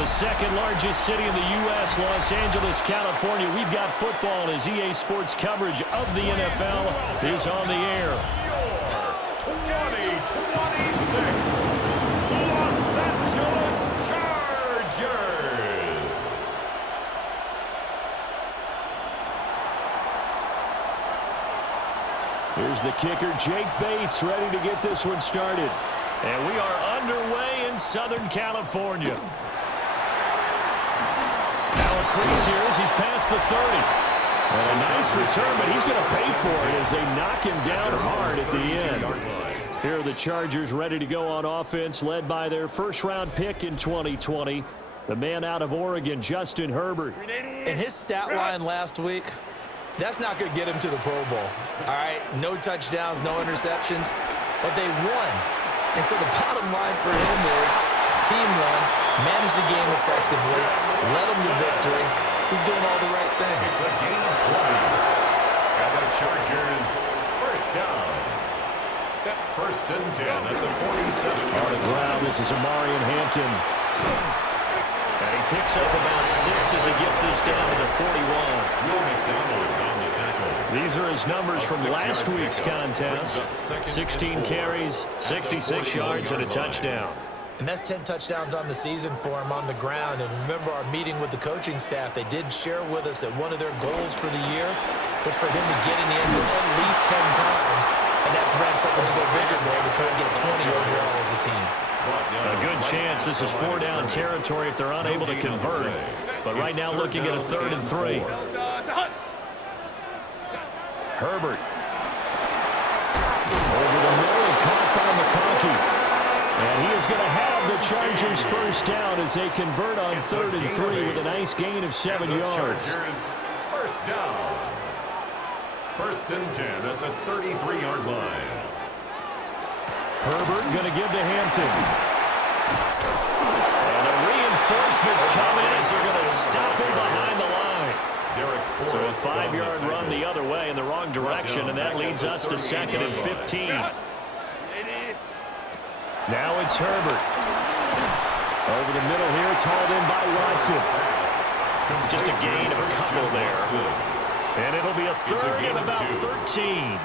the second largest city in the U.S., Los Angeles, California. We've got football as EA Sports coverage of the NFL is on the air. Your 2026 Los Angeles Chargers. Here's the kicker, Jake Bates, ready to get this one started. And we are underway in Southern California. Now a crease here as he's past the 30. And a nice return, but he's going to pay for it as they knock him down hard at the end. Here are the Chargers ready to go on offense, led by their first-round pick in 2020, the man out of Oregon, Justin Herbert. In his stat line last week, that's not going to get him to the Pro Bowl. All right, no touchdowns, no interceptions, but they won. And so the bottom line for him is team won, managed the game effectively, led them to victory. He's doing all the right things. It's a gain of 20. And the Chargers first down. First and 10 at the 47. On the ground, this is Amarian Hampton. And he picks up about 6 as he gets this down to the 41. Will McDonald on the tackle. These are his numbers from last week's contest. 16 carries, 66 yards, and a touchdown. And that's 10 touchdowns on the season for him on the ground. And remember our meeting with the coaching staff, they did share with us that one of their goals for the year was for him to get in the end zone at least 10 times. And that ramps up into their bigger goal to try and get 20 overall as a team. A good chance this is 4-down territory if they're unable to convert. But right now looking at a 3rd and 3. Herbert. Over the middle and caught by McConkey. And he is going to have the Chargers first down as they convert on 3rd and 3 with a nice gain of 7 yards. First down. First and 10 at the 33-yard line. Herbert going to give to Hampton. And the reinforcements come in as they're going to stop him behind the line. So a 5-yard run the other way in the wrong direction, and that leads us to 2nd and 15. Now it's Herbert. Over the middle here, it's hauled in by Watson. Just a gain of a couple there. And it'll be a 3rd and about 13.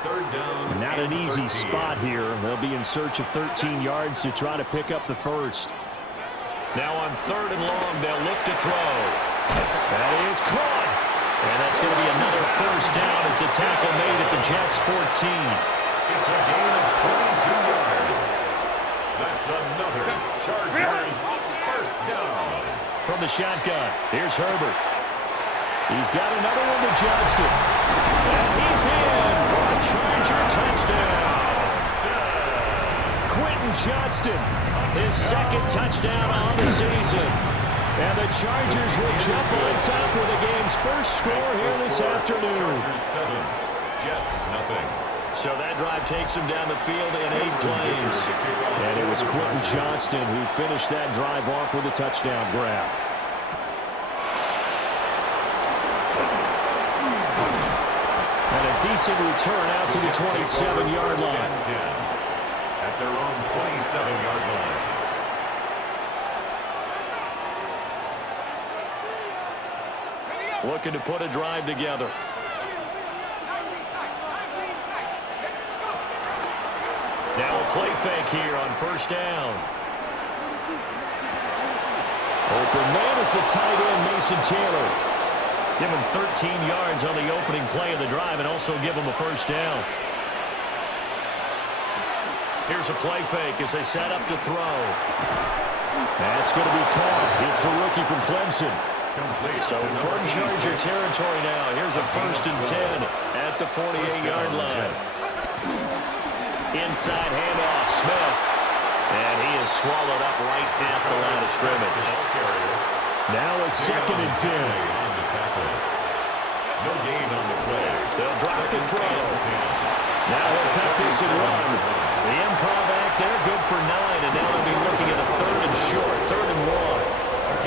Not an easy spot here. They'll be in search of 13 yards to try to pick up the first. Now on 3rd and long, they'll look to throw. That is caught. And that's going to be another first down as the tackle made at the Jets' 14. It's a gain of 22 yards. That's another Chargers first down. From the shotgun, here's Herbert. He's got another one to Johnston. And he's in for a Charger touchdown. Quentin Johnston, his 2nd touchdown on the season. And the Chargers will jump on top with the game's first score here this afternoon. Chargers 7, Jets nothing. So that drive takes him down the field in 8 plays. And it was Quentin Johnston who finished that drive off with a touchdown grab. And a decent return out to the 27-yard line. At their own 27-yard line. Looking to put a drive together. Now a play fake here on first down. Open man is the tight end, Mason Taylor. Give him 13 yards on the opening play of the drive and also give him a first down. Here's a play fake as they set up to throw. That's going to be caught. It's a rookie from Clemson. So from Charger territory now, here's a 1st and 10 at the 48-yard line. Inside handoff, Smith. And he is swallowed up right at the line of scrimmage. Now a 2nd and 10. No gain on the play. They'll drop the throw. Now he'll take this and run. The improv act there, good for 9. And now they'll be looking at a 3rd and short, 3rd and 1.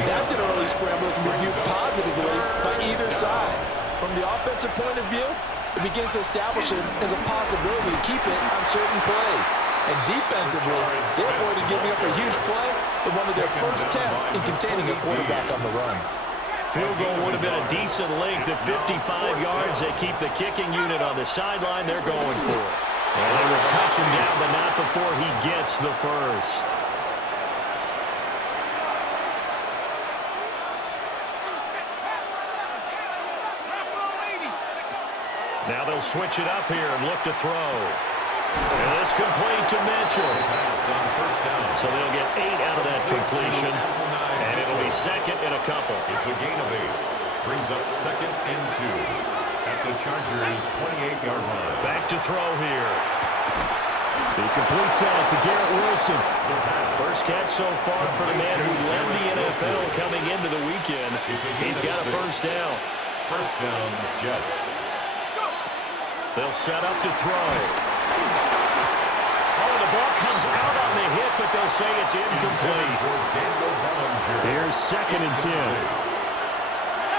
That's an early scramble that can be viewed positively by either side. From the offensive point of view, it begins to establish it as a possibility to keep it on certain plays. And defensively, they avoided giving up a huge play in one of their first tests in containing a quarterback on the run. Field goal would have been a decent length at 55 yards. They keep the kicking unit on the sideline. They're going for it. And they will touch him down, but not before he gets the first. Now they'll switch it up here and look to throw. And this complete to Mitchell. So they'll get 8 out of that completion. And it'll be second and a couple. It's a gain of 8. Brings up 2nd and 2 at the Chargers' 28-yard line. Back to throw here. He completes that to Garrett Wilson. First catch so far for the man who led the NFL coming into the weekend. He's got a first down. First down, Jets. They'll set up to throw. Oh, the ball comes out on the hit, but they'll say it's incomplete. Here's 2nd and 10.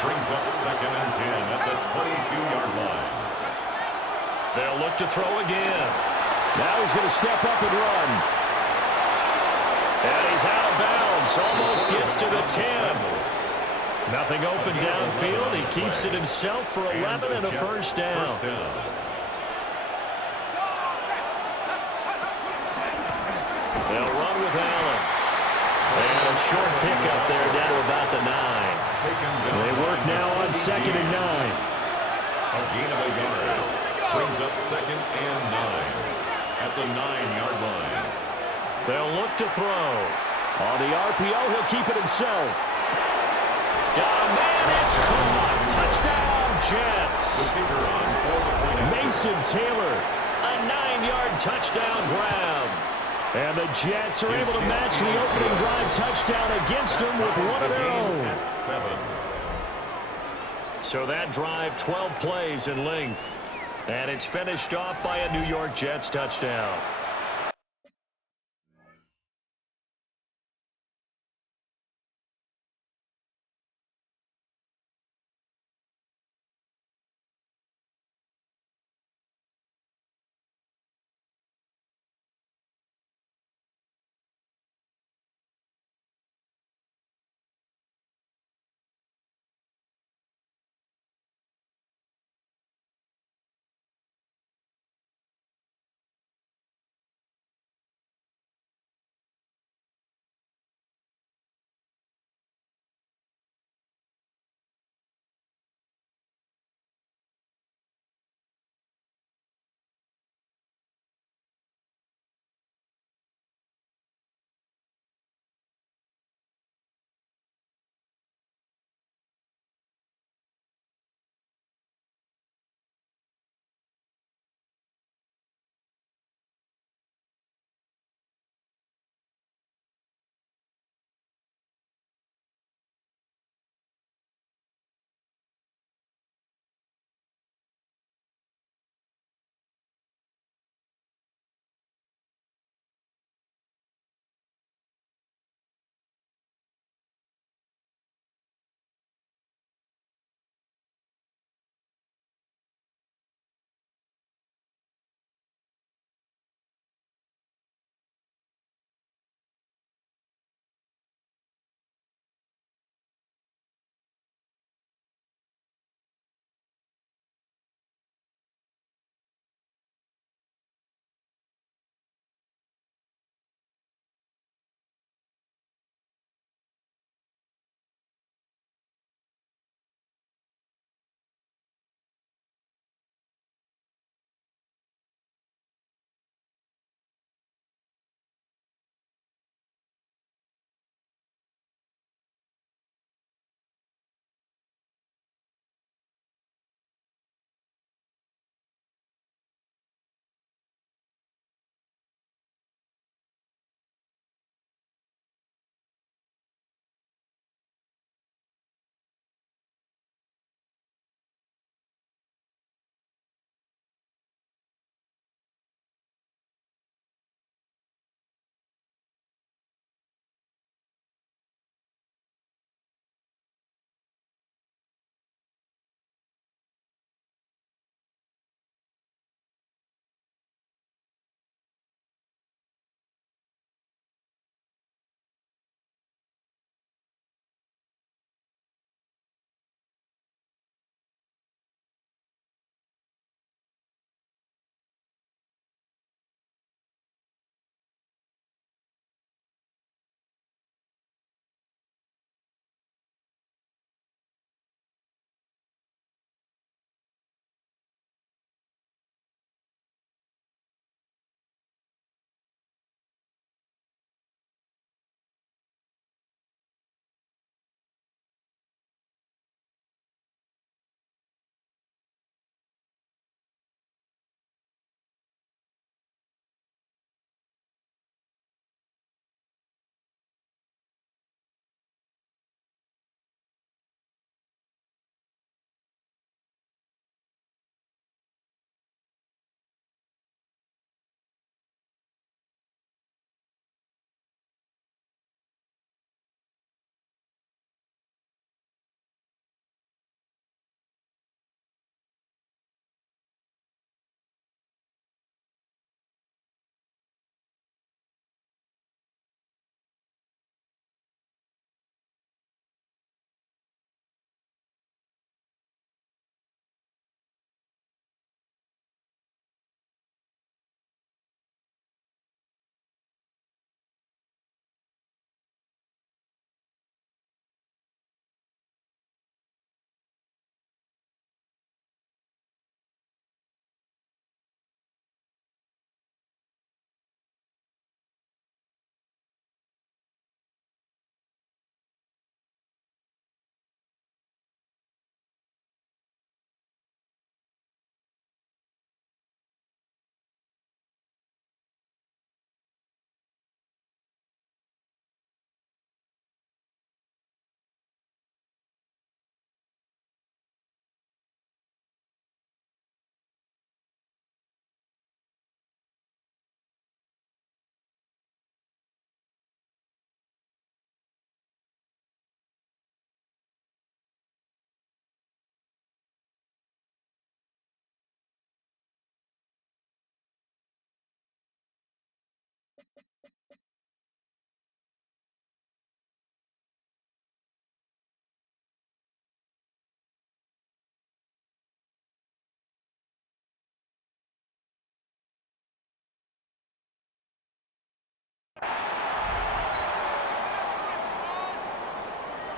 Brings up 2nd and 10 at the 22-yard line. They'll look to throw again. Now he's going to step up and run. And he's out of bounds. Almost gets to the 10. Nothing open downfield. He keeps it himself for 11 and a first down. They'll run with Allen. And a short pickup there down to about the 9. They work now on 2nd and 9. A gain of a yard. Brings up 2nd and 9 at the 9-yard line. They'll look to throw. On the RPO, he'll keep it himself. Got a man, it's caught. Touchdown, Jets. Mason Taylor. A 9-yard touchdown grab. And the Jets are able to match the opening drive touchdown against them with one of their own. At 7. So that drive, 12 plays in length. And it's finished off by a New York Jets touchdown.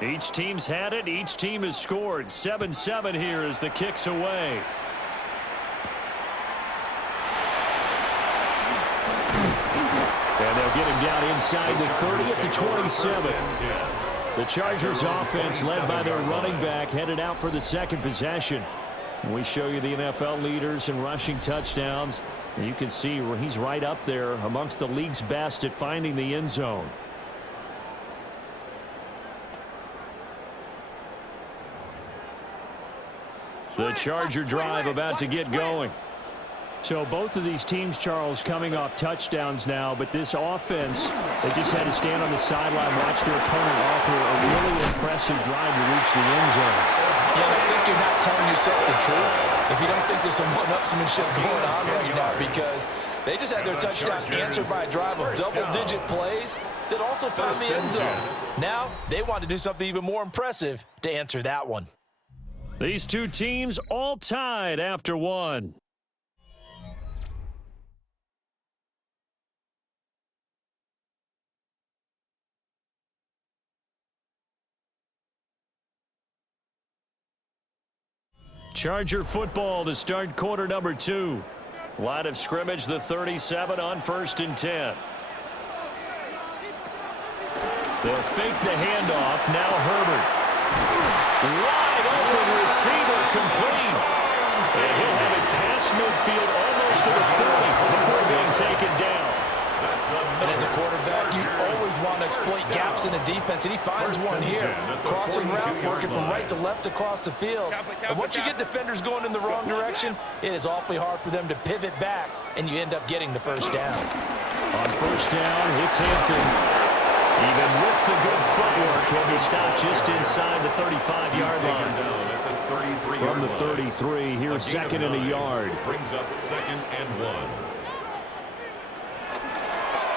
Each team's had it. Each team has scored. 7-7 here as the kick's away. And they'll get him down inside the 30 to 27. The Chargers offense led by their running back headed out for the second possession. We show you the NFL leaders in rushing touchdowns. And you can see where he's right up there amongst the league's best at finding the end zone. The Charger drive about to get going. So both of these teams, Charles, coming off touchdowns now, but this offense, they just had to stand on the sideline, watch their opponent offer a really impressive drive to reach the end zone. Yeah, I think you're not telling yourself the truth if you don't think there's some one-upsmanship going on right now, because they just had their touchdown answered by a drive of double-digit plays that also found the end zone. Now they want to do something even more impressive to answer that one. These two teams all tied after one. Charger football to start quarter number 2. Line of scrimmage, the 37 on 1st and 10. They'll fake the handoff. Now Herbert. Wide open receiver complete. And he'll have it past midfield almost to the 40 before being taken down. And as a quarterback, you always want to exploit gaps in the defense, and he finds one here. Crossing route, working from right to left across the field. And once you get defenders going in the wrong direction, it is awfully hard for them to pivot back, and you end up getting the first down. On first down, it's Hampton. Even with the good footwork, he'll be stopped just inside the 35-yard line. From the 33, here's second and a yard. Brings up 2nd and 1.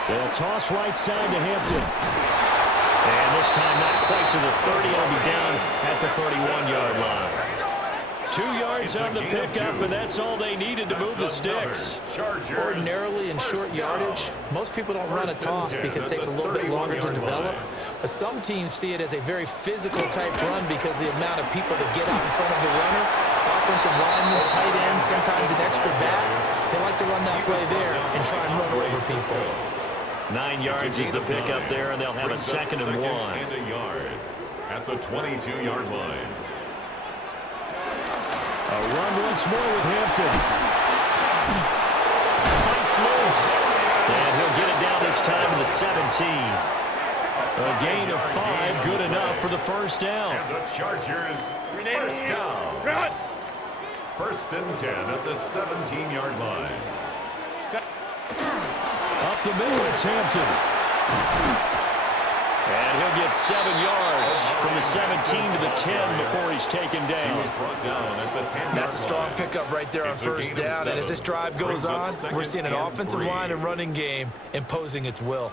They'll toss right side to Hampton. And this time not quite to the 30. It'll be down at the 31-yard line. 2 yards on the pickup, and that's all they needed to move the sticks. Ordinarily in short yardage, most people don't run a toss because it takes a little bit longer to develop. But some teams see it as a very physical type run because the amount of people that get out in front of the runner, offensive linemen, tight ends, sometimes an extra back, they like to run that play there and try and run over people. 9 yards is the pickup there, and they'll have a 2nd and 1. And a yard at the 22-yard line. A run once more with Hampton. Fights loose. And he'll get it down this time to the 17. A gain of 5, good enough for the first down. And the Chargers, first down. 1st and 10 at the 17-yard line. Up the middle, it's Hampton. And he'll get 7 yards from the 17 to the 10 before he's taken down. That's a strong pickup right there on first down. And as this drive goes on, we're seeing an offensive line and running game imposing its will.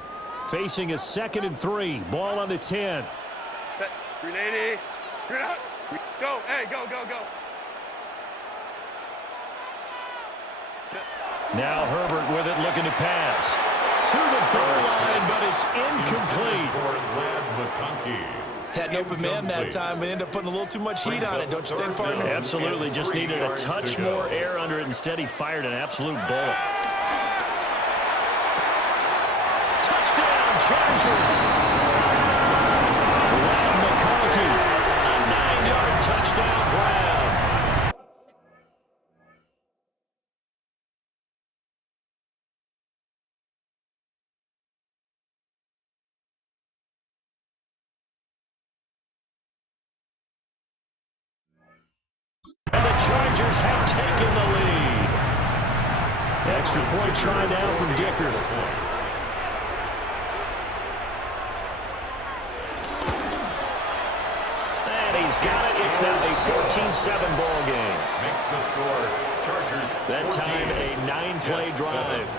Facing a 2nd and 3. Ball on the 10. Set. 380. Go. Hey, go. Now Herbert with it, looking to pass. To the goal line, but it's incomplete. Had an open man that time, but ended up putting a little too much heat on it, don't you think, partner? Absolutely, just needed a touch more air under it. Instead, he fired an absolute bullet. Touchdown, Chargers! McConkey, a 9-yard touchdown grab. And the Chargers have taken the lead. Extra point try now from Dicker. And he's got it. It's now a 14-7 ball game. Makes the score. Chargers. That time a 9-play drive.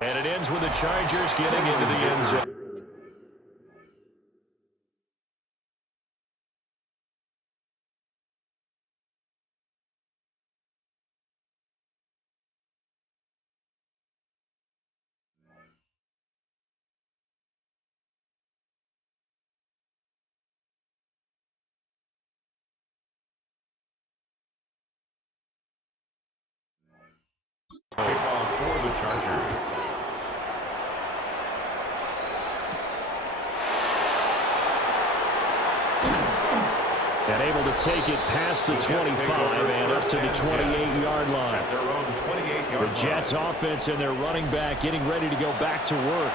And it ends with the Chargers getting into the end zone. Kickoff for the Chargers. And able to take it past the 25 and up to the 28-yard line. At their own 28-yard line. The Jets offense and their running back getting ready to go back to work.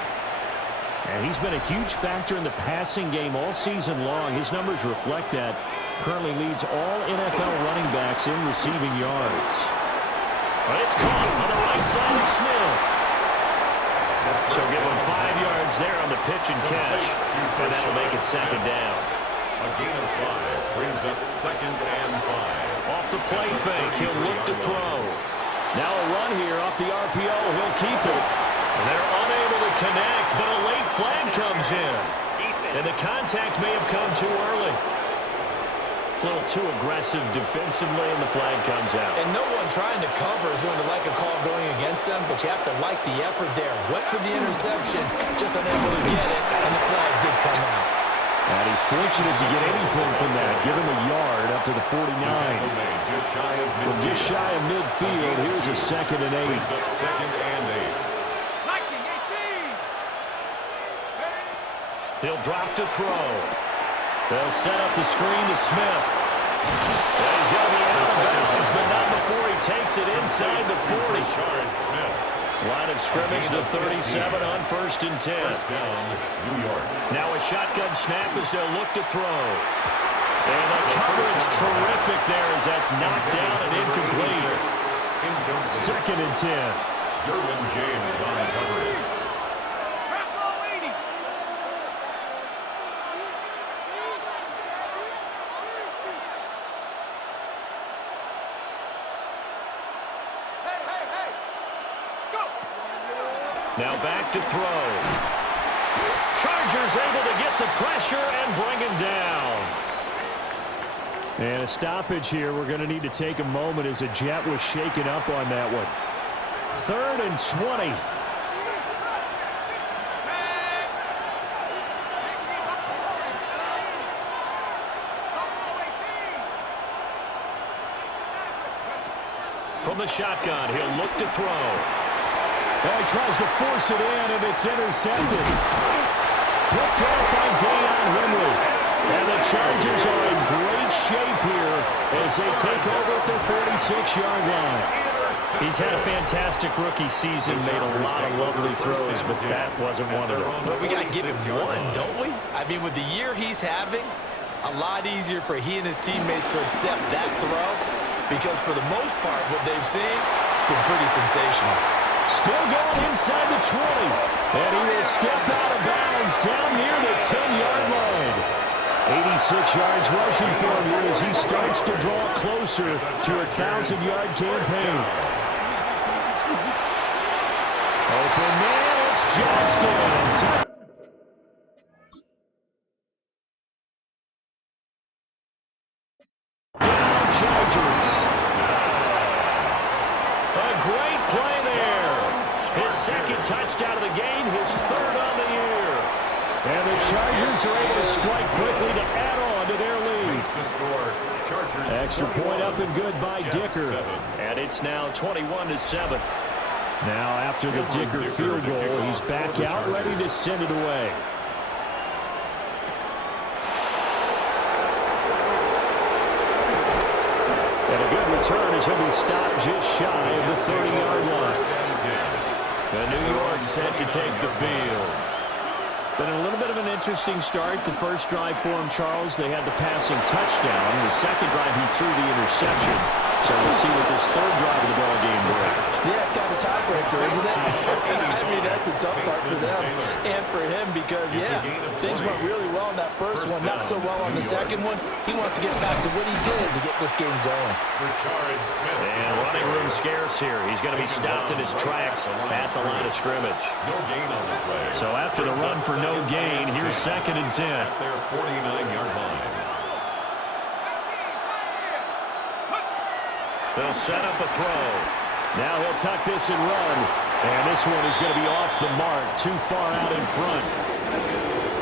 And he's been a huge factor in the passing game all season long. His numbers reflect that. Currently leads all NFL running backs in receiving yards. But it's caught on the right side of Smith. So give him 5 yards there on the pitch and catch. And that'll make it second down. A gain of 5 brings up 2nd and 5. Off the play fake, he'll look to throw. Now a run here off the RPO. He'll keep it. And they're unable to connect, but a late flag comes in. And the contact may have come too early. A little too aggressive defensively, and the flag comes out. And no one trying to cover is going to like a call going against them, but you have to like the effort there. Went for the interception, just unable to get it, and the flag did come out. And he's fortunate to get anything from that, given the yard up to the 49. From just shy of midfield, here's a 2nd and 8. Brings up 2nd and 8. He'll drop to throw. They'll set up the screen to Smith. And he's going to be out of bounds, but not before he takes it inside the 40. Line of scrimmage, the 37 on 1st and 10. First down, New York. Now a shotgun snap as they'll look to throw. And the coverage terrific there as that's knocked down and incomplete. 2nd and 10. Derwin James on coverage. Now back to throw. Chargers able to get the pressure and bring him down. And a stoppage here. We're going to need to take a moment as a Jet was shaken up on that one. 3rd and 20. From the shotgun, he'll look to throw. Well, he tries to force it in, and it's intercepted. Picked off by Deion Henry. And the Chargers are in great shape here as they take over at the 46-yard line. He's had a fantastic rookie season, made a lot of lovely throws, but that wasn't one of them. But we got to give him one, don't we? I mean, with the year he's having, a lot easier for he and his teammates to accept that throw because for the most part, what they've seen, it's been pretty sensational. Still going inside the 20. And he will step out of bounds down near the 10-yard line. 86 yards rushing for him here as he starts to draw closer to a 1,000-yard campaign. Open man, it's Johnston. Down Chargers. A great play there. His 2nd touchdown of the game, his 3rd on the year. And the Chargers are able to strike quickly to add on to their lead. The score, Chargers. Extra point up and good by Dicker. 7. And it's now 21-7. Now after the Dicker field goal, he's back out ready to send it away. And a good return as he'll be stopped just shy of the 30-yard line. And New York set to take the field. Been a little bit of an interesting start. The first drive for him, Charles, they had the passing touchdown. The second drive, he threw the interception. So we'll see what this 3rd drive of the ball game brings. Yeah, it's kind of tiebreaker, isn't it? I mean, that's the tough part for them and for him because, yeah, things went really well in that first one, not so well on the second one. He wants to get back to what he did to get this game going. And running room scarce here. He's going to be stopped in his tracks at the line of scrimmage. No gain on the play. So after the run for no gain, here's 2nd and 10. At their 49-yard line. They'll set up a throw. Now he'll tuck this and run. And this one is going to be off the mark, too far out in front.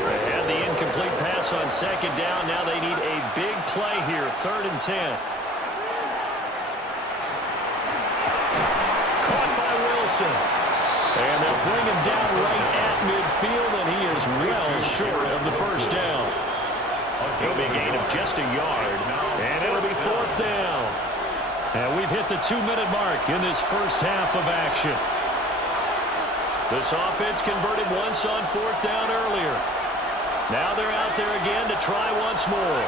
They had the incomplete pass on 2nd down. Now they need a big play here, 3rd and 10. Caught by Wilson. And they'll bring him down right at midfield, and he is well short of the first down. It'll be a gain of just a yard, and it'll be 4th down. And we've hit the 2-minute mark in this first half of action. This offense converted once on 4th down earlier. Now they're out there again to try once more.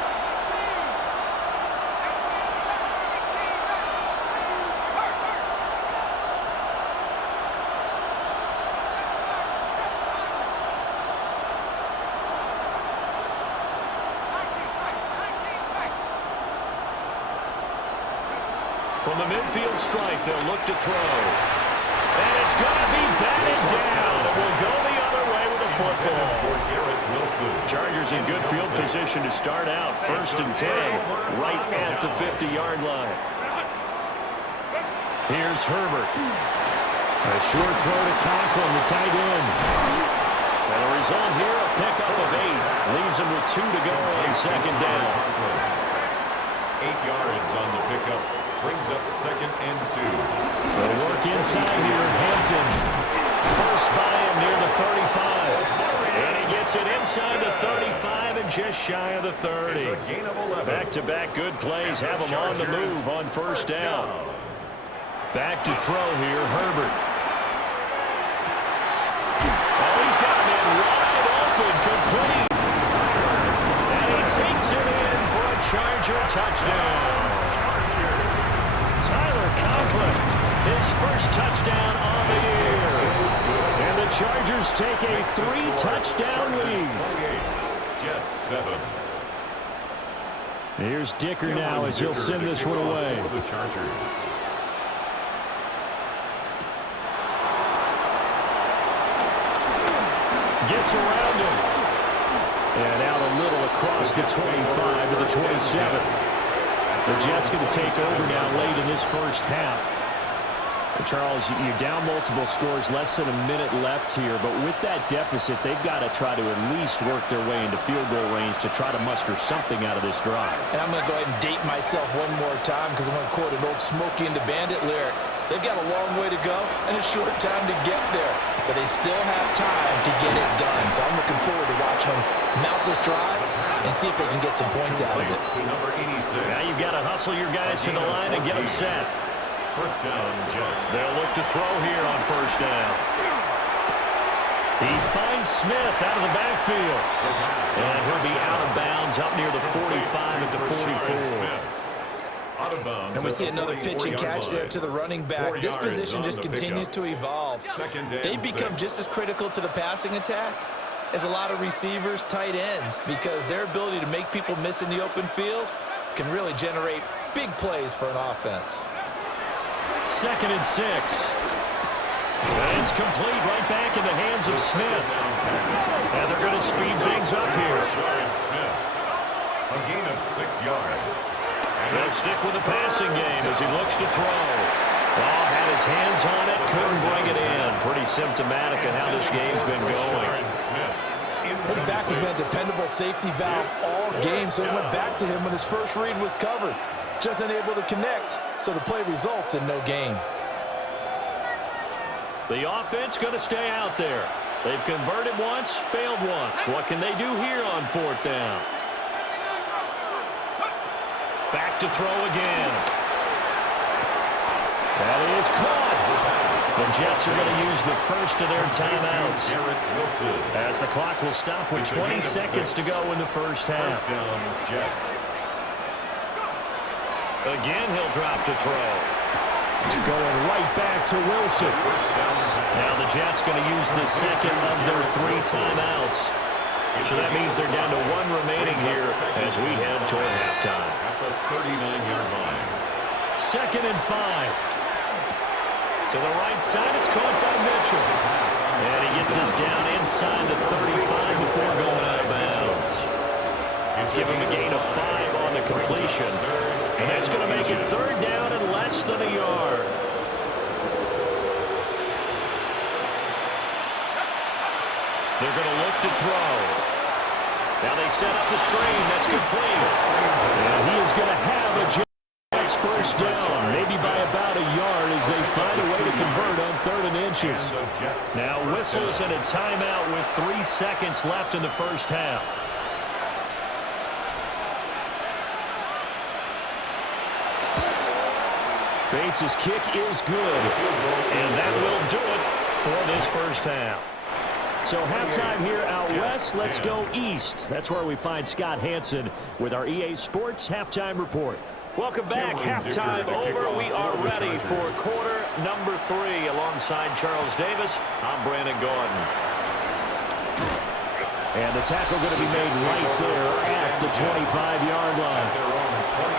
From the midfield strike, they'll look to throw. And it's going to be batted down. It will go the other way with a football. Chargers in good field position to start out. 1st and 10, right at the 50-yard line. Here's Herbert. A short throw to Conklin, the tight end. And the result here, a pickup of 8. Leaves him with 2 to go on 2nd down. 8 yards on the pickup. Brings up 2nd and 2. They'll work inside here. Hampton. First by him near the 35. And he gets it inside the 35 and just shy of the 30. It's a gain of 11. Back-to-back good plays have him on the move on first down. Back to throw here, Herbert. Oh, he's got him in wide open, complete. And he takes it in for a Charger touchdown. Tyler Conklin, his first touchdown on the year. And the Chargers take a 3-touchdown lead. Jets 7. Here's Dicker now as he'll send this one away. For the Chargers. Gets around him. And out a little across the 25 to the 27. The Jets going to take over now late in this first half. And Charles, you're down multiple scores, less than a minute left here. But with that deficit, they've got to try to at least work their way into field goal range to try to muster something out of this drive. And I'm going to go ahead and date myself one more time because I'm going to quote an old Smokey and the Bandit lyric. They've got a long way to go and a short time to get there. But they still have time to get it done. So I'm looking forward to watching them mount this drive and see if they can get some points out of it. To number 86. Now you've got to hustle your guys to the line and get them set. First down, Jets. They'll look to throw here on first down. He finds Smith out of the backfield. And he'll be out of bounds up near the 45 at the 44. And we see another pitch and catch there to the running back. This position just continues to evolve. They become just as critical to the passing attack as a lot of receivers, tight ends, because their ability to make people miss in the open field can really generate big plays for an offense. 2nd and 6. And it's complete right back in the hands of Smith. And they're going to speed things up here. A gain of 6 yards. They'll stick with the passing game as he looks to throw. Oh, had his hands on it, couldn't bring it in. Pretty symptomatic of how this game's been going. His back has been a dependable safety valve all game, so it went back to him when his first read was covered. Just unable to connect, so the play results in no gain. The offense going to stay out there. They've converted once, failed once. What can they do here on 4th down? Back to throw again. That is caught. The Jets are going to use the first of their timeouts as the clock will stop with 20 seconds to go in the first half. First down, Jets. Again, he'll drop to throw. Going right back to Wilson. Now the Jets going to use the second of their 3 timeouts. So that means they're down to 1 remaining here as we head toward halftime. At the 39-yard line. 2nd and 5. To the right side, it's caught by Mitchell. And he gets us down inside the 35 before going out of bounds. Give him a gain of 5 on the completion. And that's going to make it 3rd down and less than a yard. They're going to look to throw. Now they set up the screen. That's complete. And he is going to have a Jets first down, maybe by about a yard as they find a way to convert on 3rd and inches. Now whistles and a timeout with 3 seconds left in the first half. Bates' kick is good. And that will do it for this first half. So halftime here out west. Let's go east. That's where we find Scott Hansen with our EA Sports Halftime Report. Welcome back. Halftime over. We are ready for quarter number 3. Alongside Charles Davis, I'm Brandon Gordon. And the tackle going to be made right there at the 25-yard line.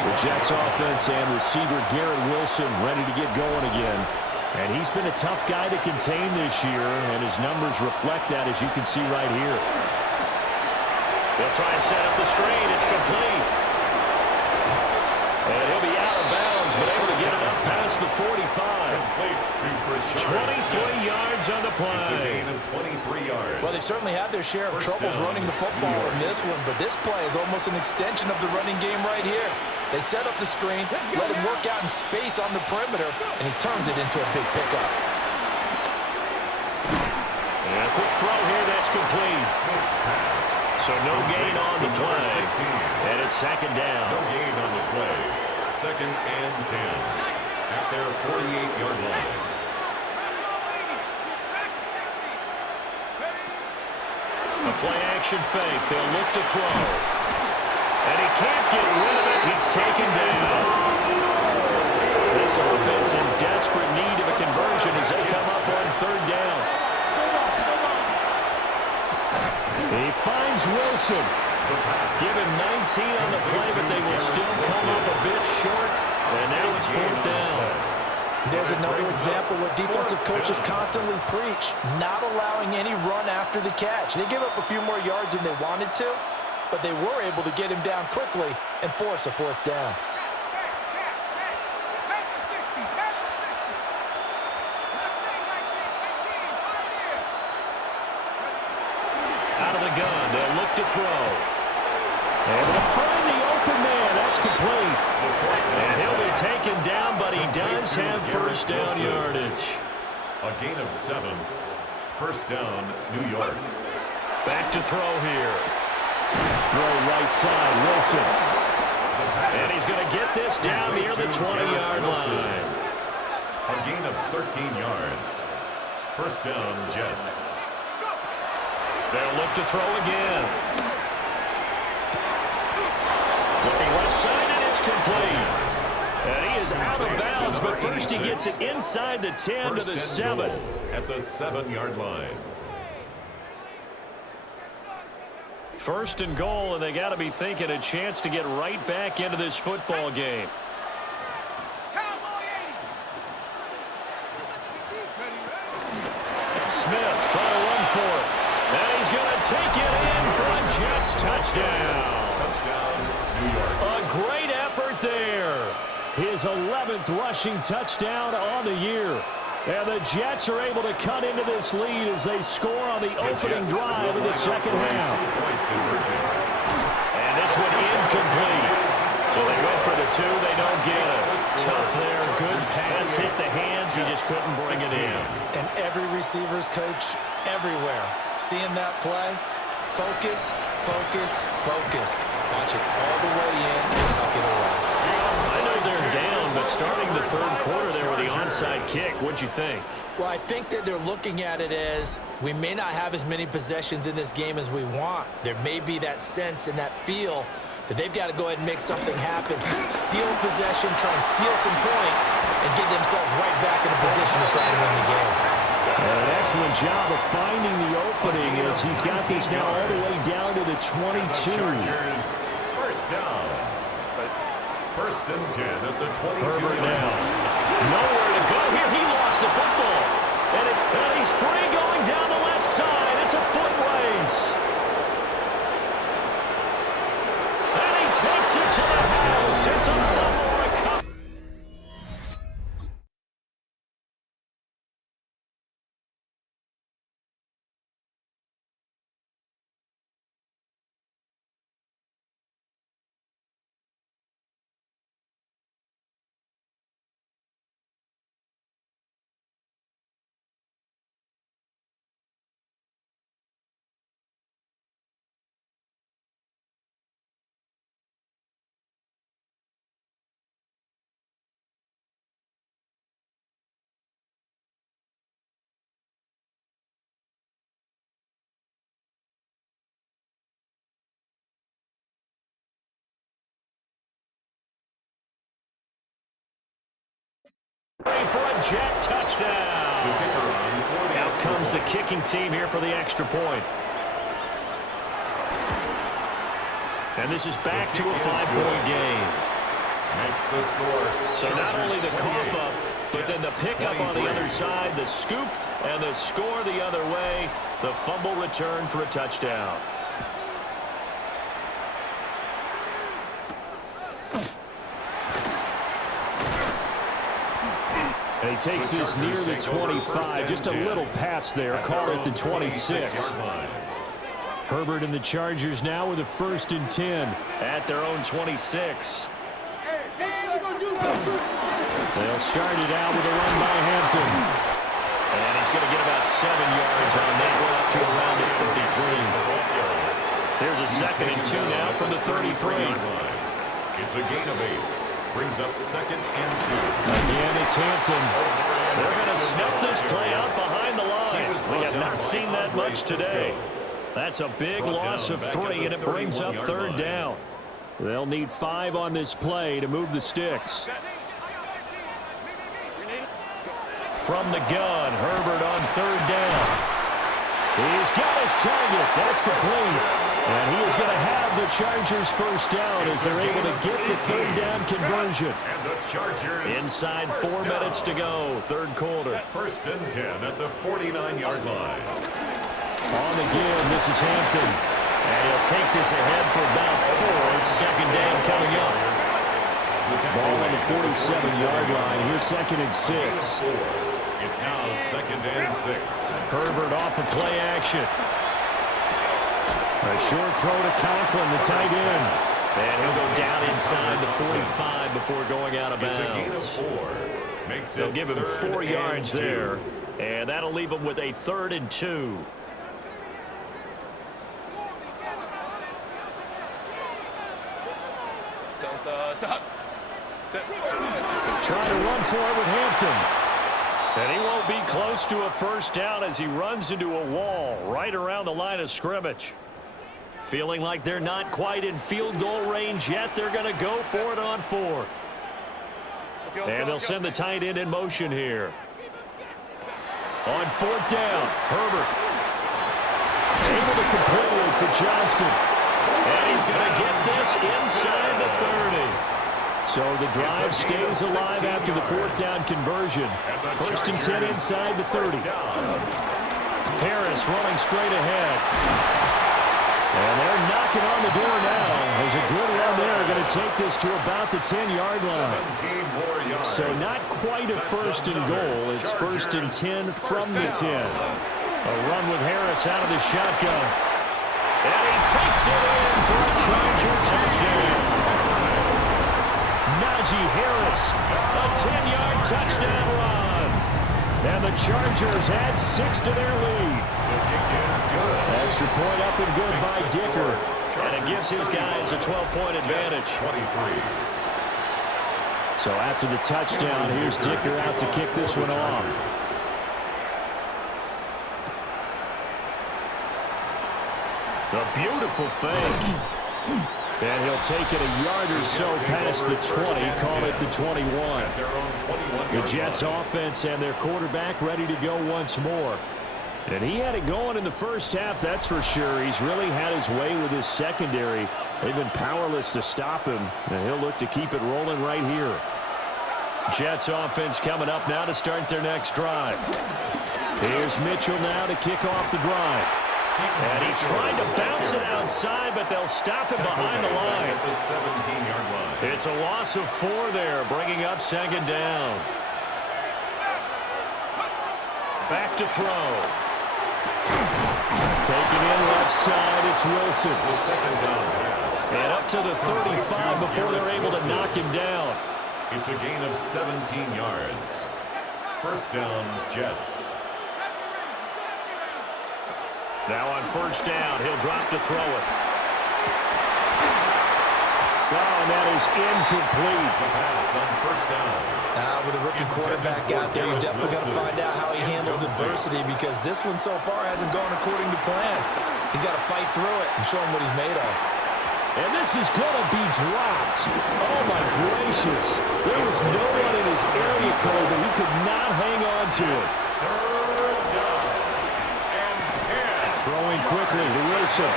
The Jets offense and receiver Garrett Wilson ready to get going again. And he's been a tough guy to contain this year, and his numbers reflect that, as you can see right here. They'll try and set up the screen. It's complete. And he'll be out of bounds, but able to get it up past the 45. 23 yards on the play. It's a gain of 23 yards. Well, they certainly had their share of troubles running the football in this one, but this play is almost an extension of the running game right here. They set up the screen, let him work out in space on the perimeter, and he turns it into a big pickup. And a quick throw here, that's complete. So no gain on the play. And it's 2nd down. No gain on the play. 2nd and 10. At their 48-yard line. A play-action fake. They'll look to throw. And he can't get rid of it. He's taken down. This offense in desperate need of a conversion as they come up on 3rd down. He finds Wilson. Give him 19 on the play, but they will still come up a bit short. And now it's 4th down. There's another example where defensive coaches constantly preach, not allowing any run after the catch. They give up a few more yards than they wanted to, but they were able to get him down quickly and force a 4th down. Out of the gun, they'll look to throw. And they'll find the open man. That's complete. And he'll be taken down, but he does have first down yardage. A gain of 7. First down, New York. Back to throw here. Throw right side, Wilson. And he's going to get this down near the 20-yard line. A gain of 13 yards. First down, Jets. They'll look to throw again. Looking left side, and it's complete. And he is out of bounds, but first he gets it inside the 10 to the 7. At the 7-yard line. 1st and goal, and they got to be thinking a chance to get right back into this football game. Smith trying to run for it. And he's going to take it in for a Jets touchdown. Touchdown, New York. A great effort there. His 11th rushing touchdown on the year. And the Jets are able to cut into this lead as they score on the opening drive of the second half. And this one incomplete. So they went for the 2. They don't get it. Tough there. Good pass. Hit the hands. He just couldn't bring it in. And every receiver's coach everywhere, seeing that play, focus, focus, focus. Watch it all the way in and tuck it away. I know they're down, but starting the 3rd quarter there with the onside kick, what'd you think? Well, I think that they're looking at it as we may not have as many possessions in this game as we want. There may be that sense and that feel that they've got to go ahead and make something happen, steal possession, try and steal some points, and get themselves right back in a position to try and win the game. An excellent job of finding the opening as he's got this now all the way down to the 22. First down. First and 10 at the 22. Herbert now. Nowhere to go here. He lost the football. And he's free going down the left side. It's a foot race. And he takes it to the house. It's a fumble recovery. For a jet touchdown. Out comes the kicking team here for the extra point. And this is back to a 5-point game. Makes the score. So not only the cough up, but then the pickup on the other side, the scoop, and the score the other way. The fumble return for a touchdown. And he takes this near the 25. Just a little pass there. Call it the 26. Herbert and the Chargers now with a 1st and 10 at their own 26. They'll start it out with a run by Hampton. And he's going to get about 7 yards on that one up to around the 33. There's a 2nd and 2 now from the 33. It's a gain of 8. Brings up 2nd and 2. Again, it's Hampton. They're going to snuff this play out behind the line. We have not seen that much today. That's a big loss of 3, and it brings up 3rd down. They'll need 5 on this play to move the sticks. From the gun, Herbert on 3rd down. He's got his target. That's complete. And he is going to have the Chargers 1st down as they're able to get the 3rd down conversion. And the Chargers inside 4 minutes to go, 3rd quarter. 1st and 10 at the 49-yard line. On the give, this is Hampton. And he'll take this ahead for about 4. 2nd down coming up. Ball on the 47-yard line. Here's 2nd and 6. It's now 2nd and 6. Herbert off of play action. A short throw to Conklin, the tight end. And he'll go down inside the 45 before going out of bounds. It's a gain of 4. Makes They'll give him 4 yards there. And that'll leave him with a 3rd and 2. Trying to run for it with Hampton. And he won't be close to a 1st down as he runs into a wall right around the line of scrimmage. Feeling like they're not quite in field goal range yet, they're going to go for it on 4th. And they'll send the tight end in motion here. On 4th down, Herbert able to complete it to Johnston. And he's going to get this inside the 30. So the drive stays alive after the 4th down conversion. 1st and 10 inside the 30. Harris running straight ahead. And they're knocking on the door now. There's a good run there. Going to take this to about the 10-yard line. So not quite a 1st and goal. It's 1st and 10 from the 10. A run with Harris out of the shotgun. And he takes it in for a Charger touchdown. Najee Harris, a 10-yard touchdown run. And the Chargers add 6 to their lead. Extra point up and good by Dicker. And it gives his guys a 12-point advantage. So after the touchdown, here's Dicker out to kick this one off. A beautiful fake. And he'll take it a yard or so past the 20, call it the 21. The Jets offense and their quarterback ready to go once more. And he had it going in the first half, that's for sure. He's really had his way with his secondary. They've been powerless to stop him, and he'll look to keep it rolling right here. Jets offense coming up now to start their next drive. Here's Mitchell now to kick off the drive. And he tried to bounce it outside, but they'll stop him behind the line. At the 17-yard line. It's a loss of 4 there, bringing up second down. Back to throw. Taken in left side, it's Wilson. The second down pass. And up to the 35 before they're able to knock him down. It's a gain of 17 yards. First down, Jets. Now on first down, he'll drop to throw it. Oh, and that is incomplete. The pass on first down. With a rookie quarterback out there, you're definitely going to find out how he handles adversity, because this one so far hasn't gone according to plan. He's got to fight through it and show him what he's made of. And this is going to be dropped. Oh, my gracious. There was no one in his area code that he could not hang on to it. Third down and 10. Throwing quickly to Wilson.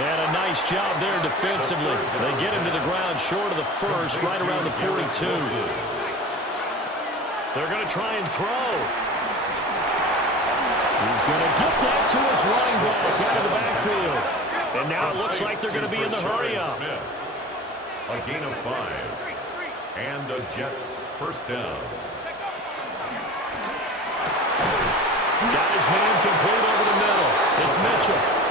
And a nice job there defensively. They get him to the ground short of the first, right around the 42. They're going to try and throw. He's going to get that to his running back out of the backfield. And now it looks like they're going to be in the hurry-up. A gain of 5. And a Jets first down. Got his man complete over the middle. It's Mitchell.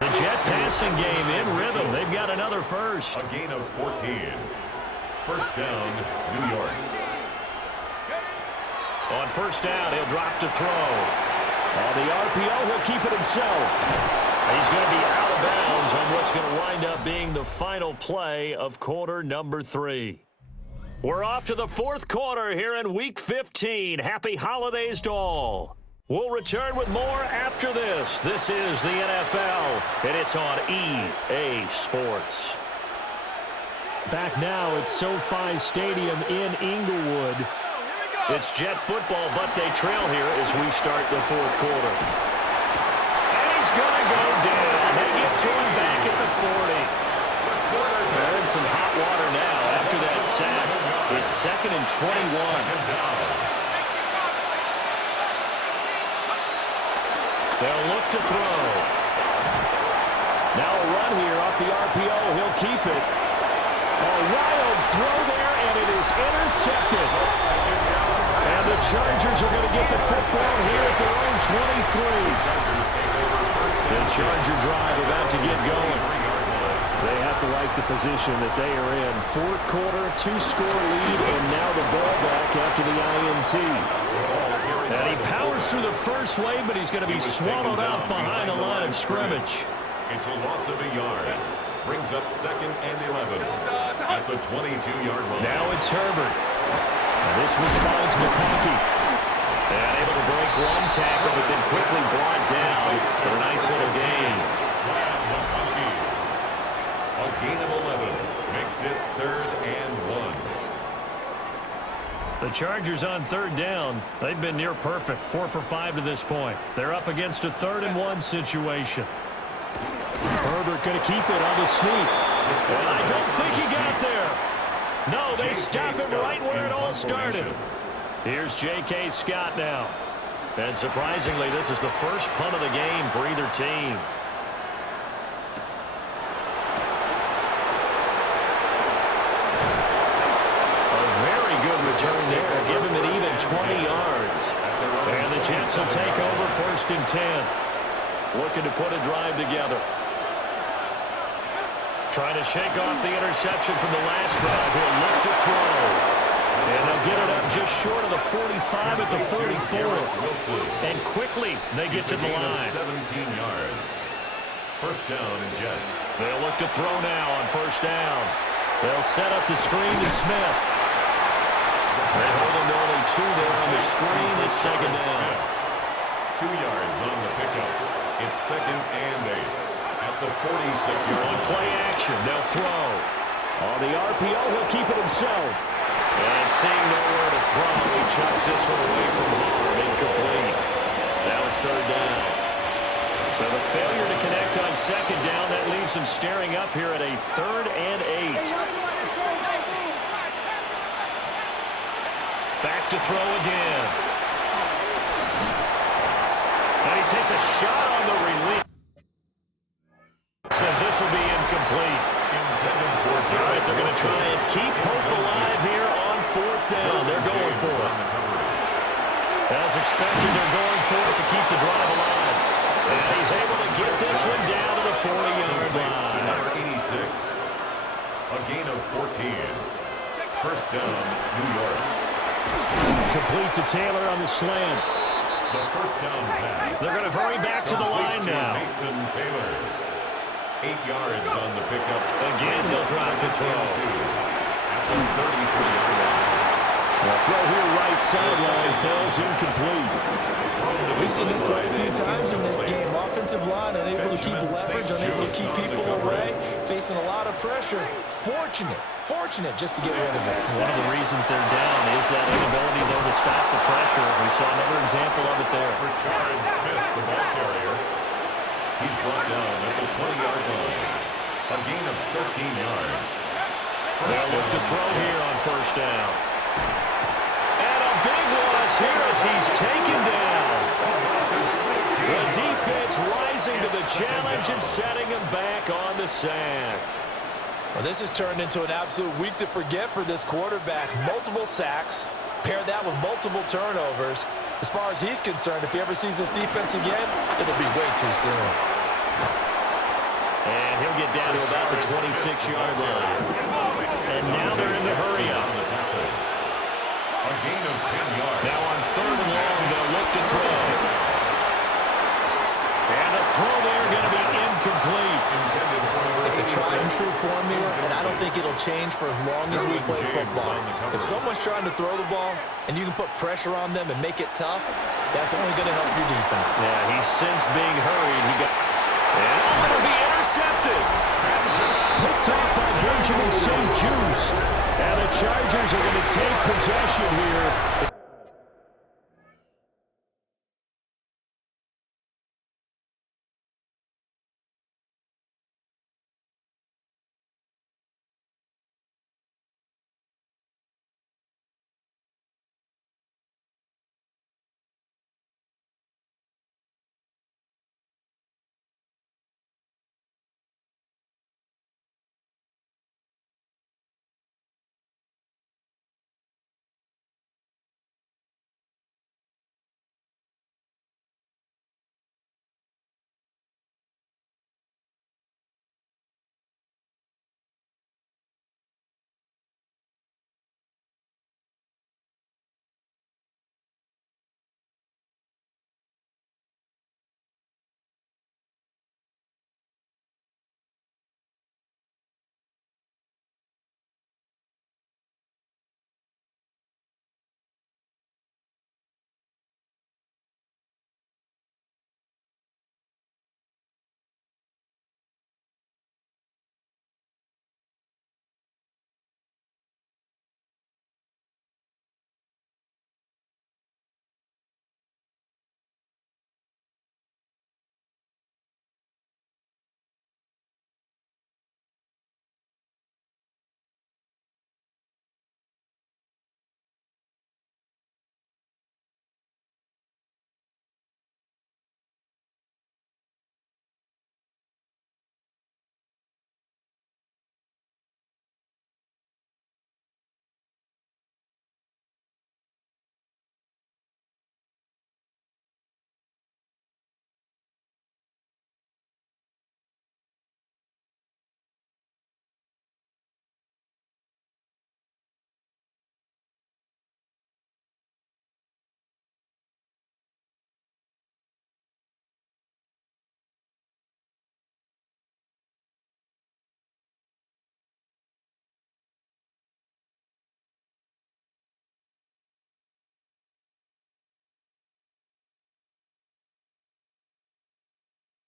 The Jet passing game in rhythm. They've got another first. A gain of 14. First down, New York. On first down, he'll drop to throw. On the RPO, he'll keep it himself. He's going to be out of bounds on what's going to wind up being the final play of quarter number 3. We're off to the fourth quarter here in Week 15. Happy holidays to all. We'll return with more after this. This is the NFL, and it's on EA Sports. Back now at SoFi Stadium in Inglewood. It's Jet football, but they trail here as we start the fourth quarter. And he's going to go down. They get to him back at the 40. They're in some hot water now after that sack. It's 2nd and 21. They'll look to throw. Now a run here off the RPO. He'll keep it. A wild throw there, and it is intercepted. And the Chargers are going to get the football here at their own 23. The Charger drive about to get going. They have to like the position that they are in. Fourth quarter, 2-score lead, and now the ball back after the INT. And he powers through the first wave, but he's going to be swallowed up behind the line of scrimmage. It's a loss of a yard. Brings up 2nd and 11 at the 22-yard line. Now it's Herbert. And this one finds McConkey. And able to break one tackle, but then quickly brought down for a nice little gain. A gain of 11 makes it 3rd and 1. The Chargers on 3rd down. They've been near perfect, 4 for 5 to this point. They're up against a 3rd and 1 situation. Herbert going to keep it on the sneak. And I don't think he got there. No, they stop him right where it all started. Here's J.K. Scott now. And surprisingly, this is the first punt of the game for either team. A very good return there. Give him an even 20 yards. And the Jets will take over 1st and 10. Looking to put a drive together. Trying to shake off the interception from the last drive. He'll look to throw. And they'll get it up just short of the 45 at the 44. And quickly they get to the line. 17 yards. First down, Jets. They'll look to throw now on first down. They'll set up the screen to Smith. They hold him to only 2 there on the screen. It's 2nd down. 2 yards on the pickup. It's 2nd and 8. At the 46-yard line. Play action. They'll throw. On the RPO, he'll keep it himself. And seeing nowhere to throw, he chucks this one away from home. Incomplete. Now it's 3rd down. So the failure to connect on 2nd down, that leaves him staring up here at a 3rd and 8. Back to throw again. And he takes a shot on the release. Says this will be incomplete. All right, they're going to try and keep hope alive here on 4th down. They're going for it. As expected, they're going for it to keep the drive alive. And he's able to get this one down to the 40-yard line. To number 86. A gain of 14. First down, New York. Complete to Taylor on the slant. The first down pass. They're going to hurry back to the line now. Mason Taylor. 8 yards on the pickup. Again, they'll drop to throw. At the 33-yard line. The throw here right sideline falls incomplete. We've seen this quite a few times in this game. Offensive line unable to keep leverage, unable to keep people away, facing a lot of pressure. Fortunate just to get rid of it. One of the reasons they're down is that inability, though, to stop the pressure. We saw another example of it there. Richard Smith, the ball carrier. He's brought down at the 20-yard line. A gain of 13 yards. They'll look to throw here on first down. And a big loss here as he's taken down. The defense rising to the challenge and setting him back on the sack. Well, this has turned into an absolute week to forget for this quarterback. Multiple sacks, pair that with multiple turnovers. As far as he's concerned, if he ever sees this defense again, it'll be way too soon. And he'll get down to about the 26-yard line. And now they're in the hurry up. A gain of 10 yards. Now on 3rd and long, they'll look to throw. And the throw there going to be incomplete. It's a tried-and-true formula, and I don't think it'll change for as long as we play football. If someone's trying to throw the ball and you can put pressure on them and make it tough, that's only going to help your defense. Yeah, he's since being hurried. And it'll be intercepted. Picked off by Benjamin St-Juste. And the Chargers are going to take possession here.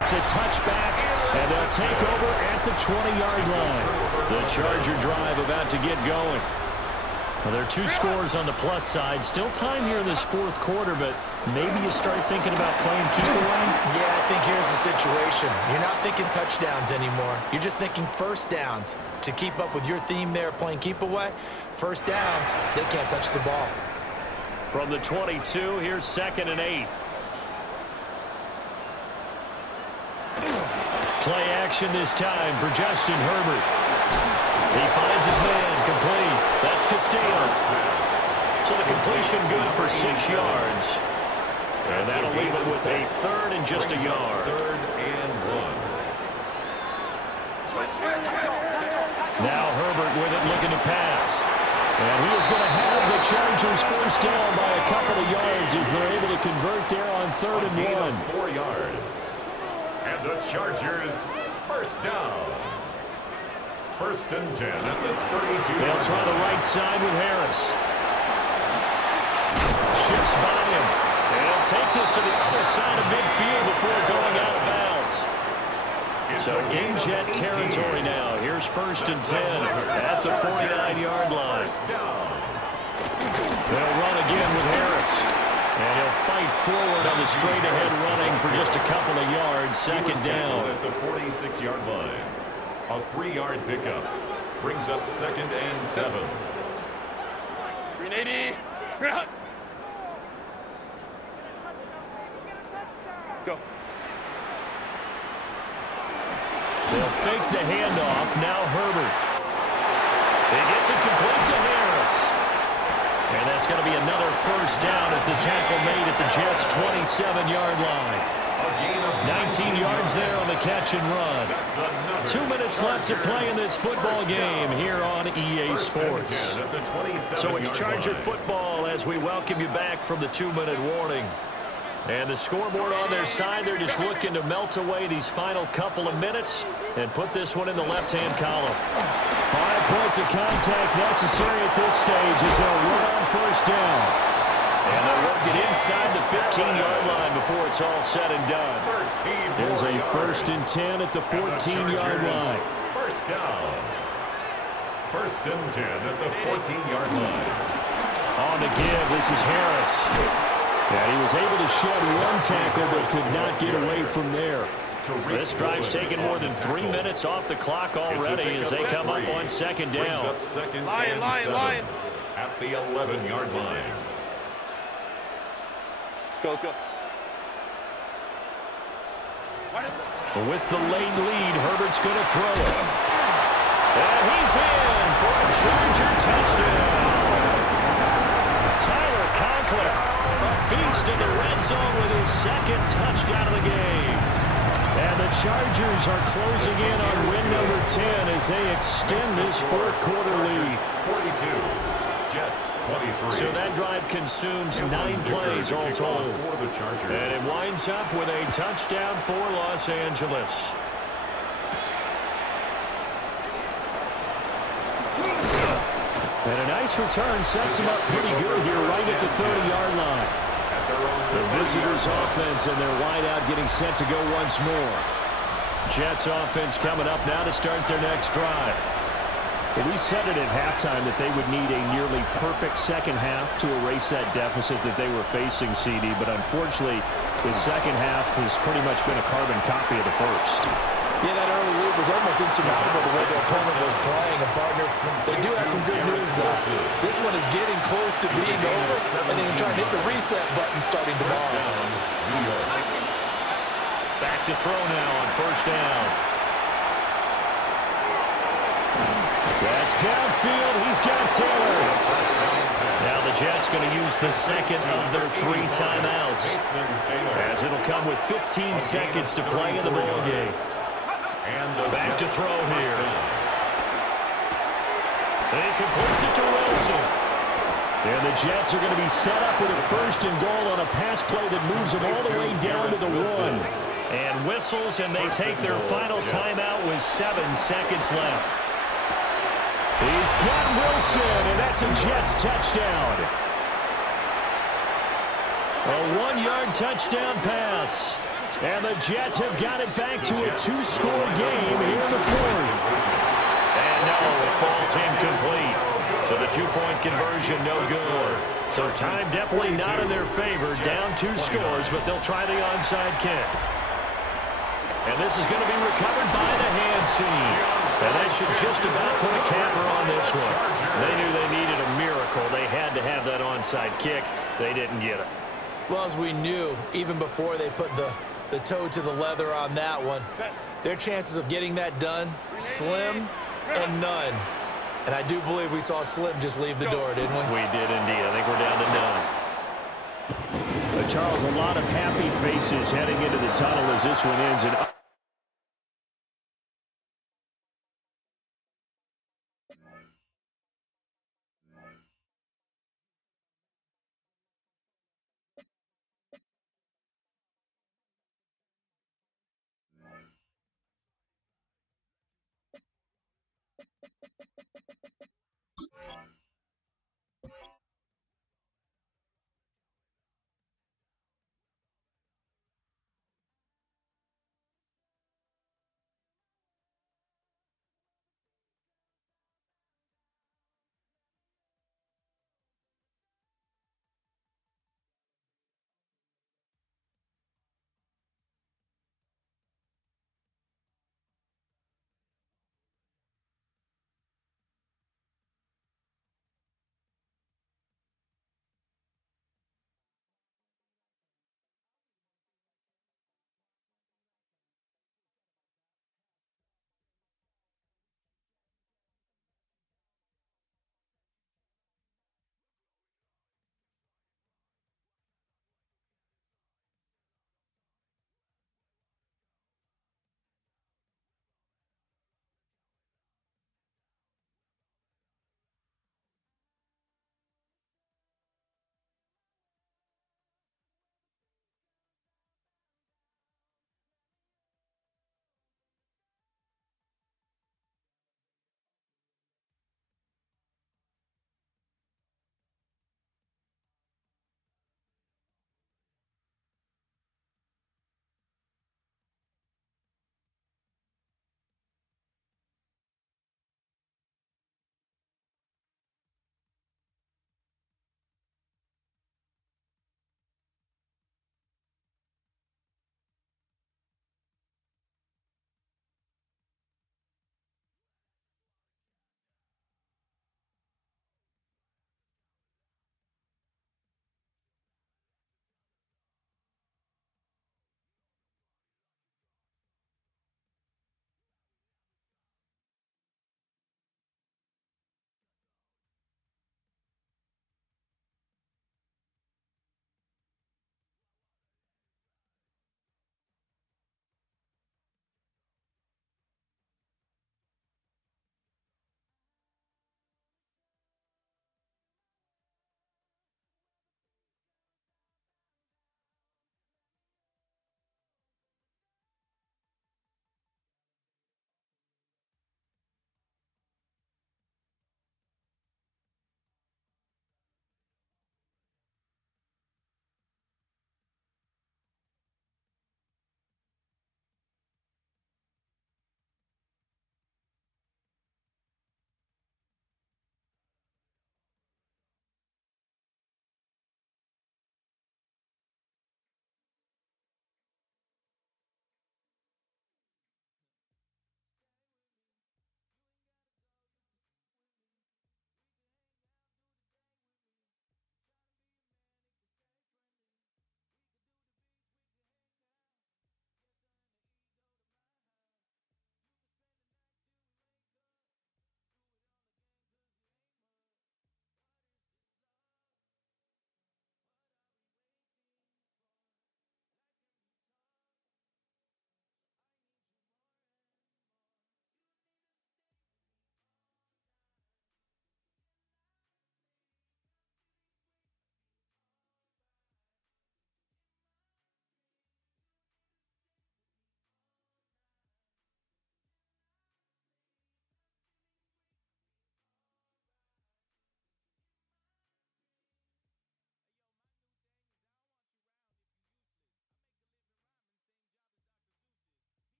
It's a touchback, and they'll take over at the 20-yard line. The Charger drive about to get going. Well, there are 2 scores on the plus side. Still time here in this 4th quarter, but maybe you start thinking about playing keep away? Yeah, I think here's the situation. You're not thinking touchdowns anymore. You're just thinking first downs. To keep up with your theme there, playing keep away, first downs, they can't touch the ball. From the 22, here's 2nd and 8. Play action this time for Justin Herbert. He finds his man, complete. That's Castillo. So the completion good for 6 yards. And that'll leave it with a 3rd and just a yard. 3rd and 1. Now Herbert with it, looking to pass. And he is going to have the Chargers first down by a couple of yards as they're able to convert there on 3rd and 1. 4 yards. And the Chargers first down. 1st and 10 at the 32. They'll try the right side with Harris. Shifts by him. And he'll take this to the other side of midfield before going out of bounds. So game jet territory now. Here's 1st and 10 at the 49-yard line. They'll run again with Harris. And he'll fight forward on the straight-ahead running for just a couple of yards. 2nd down. At the 46-yard line. A 3-yard pickup. Brings up 2nd and 7. 380. Go. They'll fake the handoff. Now Herbert. He gets it complete to Harris. And that's going to be another first down as the tackle made at the Jets' 27-yard line. A gain of 19 yards there on the catch and run. 2 minutes left to play in this football game here on EA Sports. So it's Charger football as we welcome you back from the 2-minute warning. And the scoreboard on their side, they're just looking to melt away these final couple of minutes and put this one in the left-hand column. 5 points of contact necessary at this stage as they'll run on first down. And they'll work it inside the 15-yard line before it's all said and done. There's a 1st and 10 at the 14-yard line. First down. 1st and 10 at the 14-yard line. On the give, this is Harris. And he was able to shed one tackle but could not get away from there. This drive's taken more than 3 minutes off the clock already as they come up on 2nd down. Lion. At the 11-yard line. Let's go. With the late lead, Herbert's going to throw it. And he's in for a Charger touchdown. Tyler Conklin, a beast in the red zone with his 2nd touchdown of the game. And the Chargers are closing in on win number 10 as they extend this 4th quarter lead. 42. Jets 23. So that drive consumes 9 plays all told. And it winds up with a touchdown for Los Angeles. And a nice return sets him up pretty good here right at the 30-yard line. The visitors' offense and their wideout getting set to go once more. Jets offense coming up now to start their next drive. Well, we said it at halftime that they would need a nearly perfect second half to erase that deficit that they were facing, CD. But unfortunately, the second half has pretty much been a carbon copy of the first. Yeah, that early lead was almost insurmountable the way their opponent was playing. And, partner, they do have some good news, though. This one is getting close to being over, and they're trying to hit the reset button starting tomorrow. Back to throw now on first down. That's downfield. He's got Taylor. Now the Jets going to use the second of their 3 timeouts, as it'll come with 15 seconds to play in the ball game. Back to throw here. He completes it to Wilson. And the Jets are going to be set up with a 1st and goal on a pass play that moves them all the way down to the 1. And whistles, and they take their final timeout with 7 seconds left. He's got Wilson, and that's a Jets touchdown. A 1-yard touchdown pass. And the Jets have got it back to a 2-score game here in the 4th. And no, it falls incomplete. So the 2-point conversion no good. So time definitely not in their favor. Down 2 scores, but they'll try the onside kick. And this is going to be recovered by the hands team. And that should just about put a capper on this one. They knew they needed a miracle. They had to have that onside kick. They didn't get it. Well, as we knew, even before they put the toe to the leather on that one, their chances of getting that done, slim and none. And I do believe we saw Slim just leave the door, didn't we? We did indeed. I think we're down to none. But Charles, a lot of happy faces heading into the tunnel as this one ends. And